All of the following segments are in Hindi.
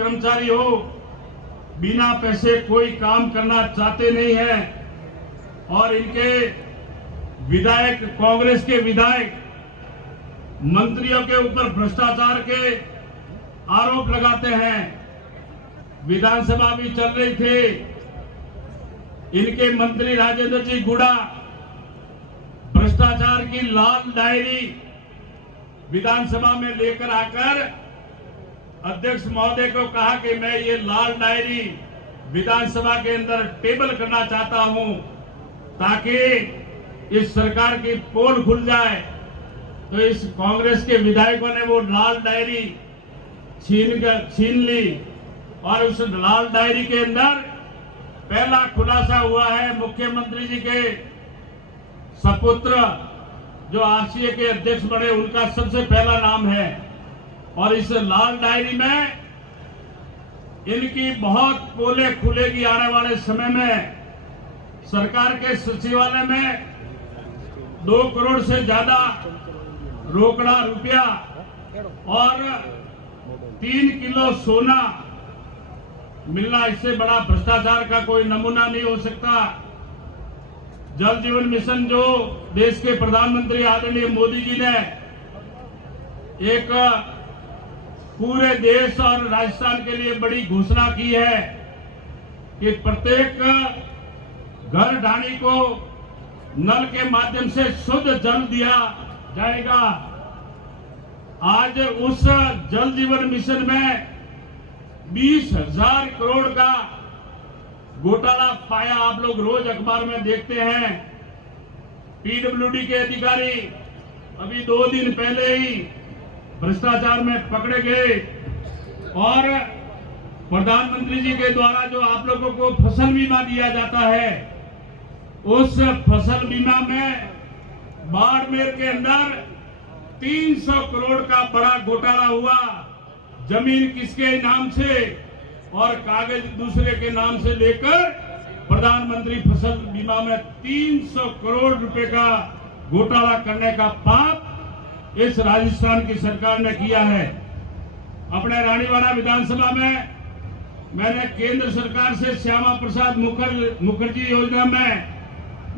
कर्मचारी हो, बिना पैसे कोई काम करना चाहते नहीं है। और इनके विधायक, कांग्रेस के विधायक मंत्रियों के ऊपर भ्रष्टाचार के आरोप लगाते हैं। विधानसभा भी चल रही थी, इनके मंत्री राजेंद्र जी गुड़ा भ्रष्टाचार की लाल डायरी विधानसभा में लेकर आकर अध्यक्ष महोदय को कहा कि मैं ये लाल डायरी विधानसभा के अंदर टेबल करना चाहता हूं ताकि इस सरकार की पोल खुल जाए। तो इस कांग्रेस के विधायकों ने वो लाल डायरी छीन ली और उस लाल डायरी के अंदर पहला खुलासा हुआ है मुख्यमंत्री जी के सपुत्र जो आरसीए के अध्यक्ष बने, उनका सबसे पहला नाम है। और इस लाल डायरी में इनकी बहुत पोले खुलेगी आने वाले समय में। सरकार के सचिवालय में 2 करोड़ से ज्यादा रोकड़ा रुपया और 3 किलो सोना मिलना, इससे बड़ा भ्रष्टाचार का कोई नमूना नहीं हो सकता। जल जीवन मिशन जो देश के प्रधानमंत्री आदरणीय मोदी जी ने एक पूरे देश और राजस्थान के लिए बड़ी घोषणा की है कि प्रत्येक घर ढाणी को नल के माध्यम से शुद्ध जल दिया जाएगा। आज उस जल जीवन मिशन में 20,000 करोड़ का घोटाला पाया। आप लोग रोज अखबार में देखते हैं। पीडब्ल्यूडी के अधिकारी अभी 2 दिन पहले ही भ्रष्टाचार में पकड़े गए। और प्रधानमंत्री जी के द्वारा जो आप लोगों को फसल बीमा दिया जाता है, उस फसल बीमा में बाड़मेर के अंदर 300 करोड़ का बड़ा घोटाला हुआ। जमीन किसके नाम से और कागज दूसरे के नाम से लेकर प्रधानमंत्री फसल बीमा में 300 करोड़ रुपए का घोटाला करने का पाप इस राजस्थान की सरकार ने किया है। अपने रानीवाड़ा विधानसभा में मैंने केंद्र सरकार से श्यामा प्रसाद मुखर्जी योजना में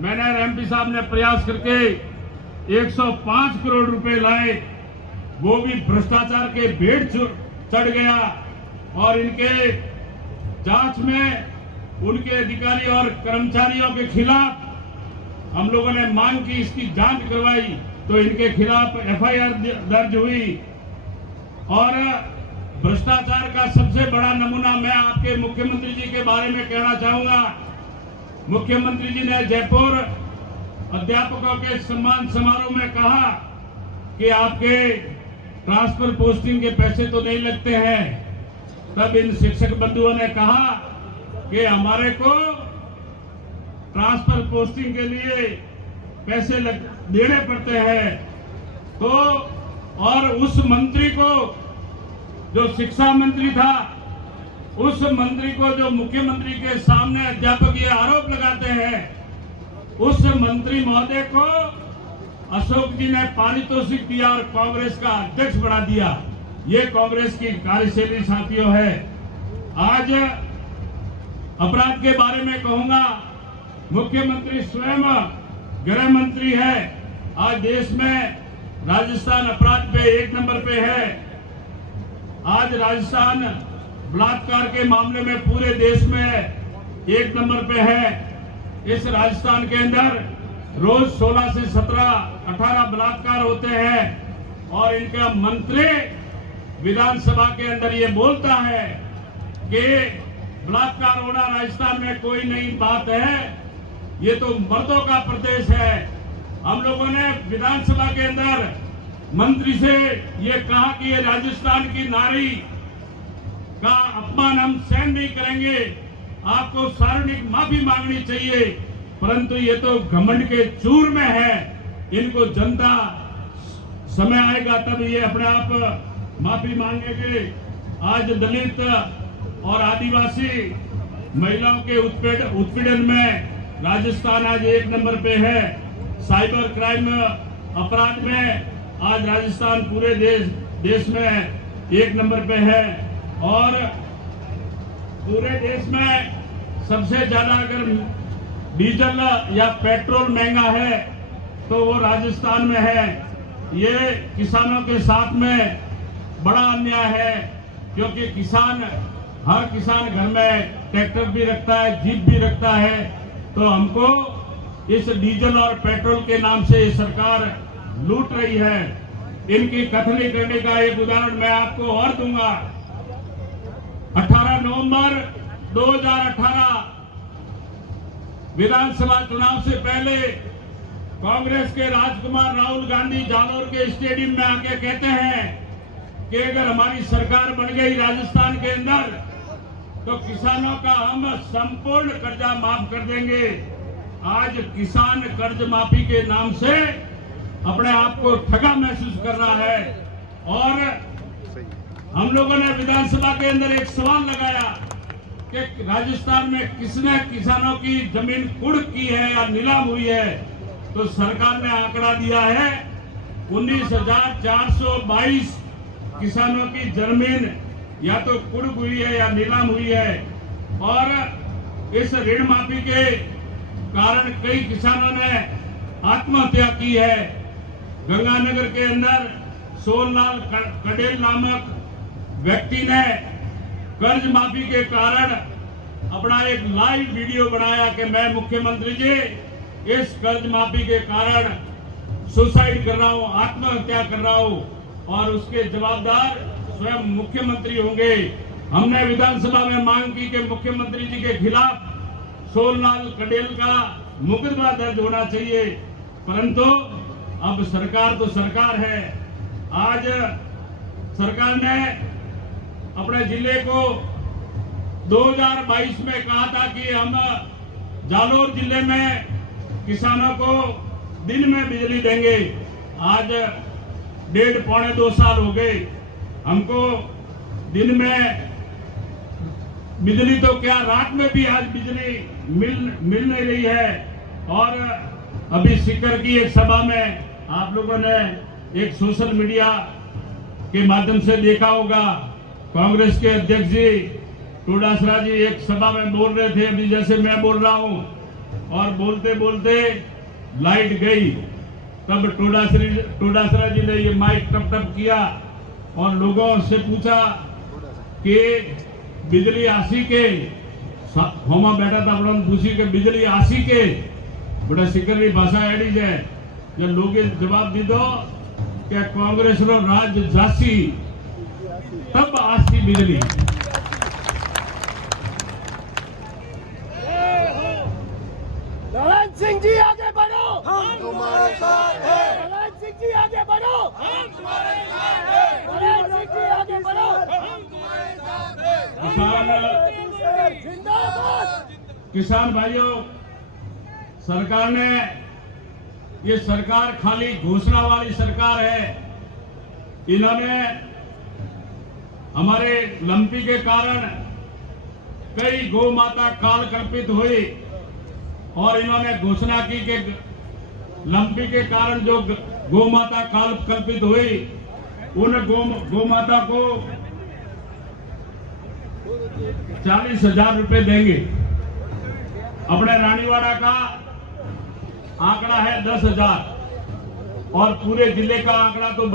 मैंने एमपी साहब ने प्रयास करके 105 करोड़ रुपए लाए। वो भी भ्रष्टाचार के भेंट चढ़ गया और इनके जांच में उनके अधिकारी और कर्मचारियों के खिलाफ हम लोगों ने मांग की, इसकी जांच करवाई तो इनके खिलाफ एफआईआर दर्ज हुई। और भ्रष्टाचार का सबसे बड़ा नमूना मैं आपके मुख्यमंत्री जी के बारे में कहना चाहूंगा। मुख्यमंत्री जी ने जयपुर अध्यापकों के सम्मान समारोह में कहा कि आपके ट्रांसफर पोस्टिंग के पैसे तो नहीं लगते हैं। तब इन शिक्षक बंधुओं ने कहा कि हमारे को ट्रांसफर पोस्टिंग के लिए पैसे देने पड़ते हैं। तो और उस मंत्री को जो शिक्षा मंत्री था, उस मंत्री को जो मुख्यमंत्री के सामने अध्यापक ये आरोप लगाते हैं, उस मंत्री महोदय को अशोक जी ने पारितोषिक दिया और कांग्रेस का अध्यक्ष बना दिया। ये कांग्रेस की कार्यशैली साथियों है। आज अपराध के बारे में कहूंगा, मुख्यमंत्री स्वयं गृह मंत्री है। आज देश में राजस्थान अपराध पे 1 नंबर पे है। आज राजस्थान बलात्कार के मामले में पूरे देश में 1 नंबर पे है। इस राजस्थान के अंदर रोज 16 से 17-18 बलात्कार होते हैं और इनका मंत्री विधानसभा के अंदर ये बोलता है कि बलात्कार होना राजस्थान में कोई नई बात है, ये तो मर्दों का प्रदेश है। हम लोगों ने विधानसभा के अंदर मंत्री से ये कहा कि ये राजस्थान की नारी का अपमान हम सहन नहीं करेंगे, आपको सार्वजनिक माफी मांगनी चाहिए। परंतु ये तो घमंड के चूर में है। इनको जनता समय आएगा तब ये अपने आप माफी मांगेंगे। आज दलित और आदिवासी महिलाओं के उत्पीड़न में राजस्थान आज 1 नंबर पे है। साइबर क्राइम अपराध में आज राजस्थान पूरे देश में 1 नंबर पे है। और पूरे देश में सबसे ज्यादा अगर डीजल या पेट्रोल महंगा है तो वो राजस्थान में है। ये किसानों के साथ में बड़ा अन्याय है, क्योंकि हर किसान घर में ट्रैक्टर भी रखता है, जीप भी रखता है। तो हमको इस डीजल और पेट्रोल के नाम से ये सरकार लूट रही है। इनकी कथनी करने का एक उदाहरण मैं आपको और दूंगा। 18 नवंबर 2018 विधानसभा चुनाव से पहले कांग्रेस के राजकुमार राहुल गांधी जालोर के स्टेडियम में आके कहते हैं कि अगर हमारी सरकार बन गई राजस्थान के अंदर तो किसानों का हम संपूर्ण कर्जा माफ कर देंगे। आज किसान कर्ज माफी के नाम से अपने आप को ठगा महसूस कर रहा है। और हम लोगों ने विधानसभा के अंदर एक सवाल लगाया कि राजस्थान में किसने किसानों की जमीन कुर्क की है या नीलाम हुई है, तो सरकार ने आंकड़ा दिया है 19,422 किसानों की जमीन या तो कुर्क हुई है या नीलाम हुई है। और इस ऋण माफी के कारण कई किसानों ने आत्महत्या की है। गंगानगर के अंदर सोललाल कडेल नामक व्यक्ति ने कर्ज माफी के कारण अपना एक लाइव वीडियो बनाया कि मैं मुख्यमंत्री जी इस कर्ज माफी के कारण सुसाइड कर रहा हूं, आत्महत्या कर रहा हूं, और उसके जवाबदार स्वयं मुख्यमंत्री होंगे। हमने विधानसभा में मांग की कि मुख्यमंत्री जी के खिलाफ सोललाल कडेल का मुकदमा दर्ज होना चाहिए, परंतु अब सरकार तो सरकार है। आज सरकार ने अपने जिले को 2022 में कहा था कि हम जालोर जिले में किसानों को दिन में बिजली देंगे। आज 1.5-2 साल हो गए, हमको दिन में बिजली तो क्या रात में भी आज बिजली मिल नहीं रही है। और अभी सीकर की एक सभा में आप लोगों ने एक सोशल मीडिया के माध्यम से देखा होगा, कांग्रेस के अध्यक्ष जी टोडासरा जी एक सभा में बोल रहे थे, अभी जैसे मैं बोल रहा हूं, और बोलते बोलते लाइट गई। तब टोडासरा जी ने ये माइक टप टप किया और लोगों से पूछा कि बिजली आसी के होमा बैठा था बड़ा पूछी कि बिजली आसी के बड़ा सिकरवी भाषा एडी जाए। ये लोग जवाब दी दो कि कांग्रेस रो राज जासी तब आसी बिजली। नारायण सिंह जी आगे बढ़ो, हम तुम्हारे साथ हैं। नारायण सिंह जी आगे बढ़ो, हम तुम्हारे साथ हैं। नारायण सिंह जी आगे बढ़ो, हम तुम्हारे साथ हैं। जिंदाबाद। किसान भाइयों, सरकार ने ये सरकार खाली घोषणा वाली सरकार है। इन्होंने हमारे लंपी के कारण कई गौ माता काल कल्पित हुई और इन्होंने घोषणा की कि लंपी के कारण जो गौ माता काल कल्पित हुई उन गौ माता को 40,000 रुपए देंगे। अपने रानीवाड़ा का आंकड़ा है 10,000 और पूरे जिले का आंकड़ा तो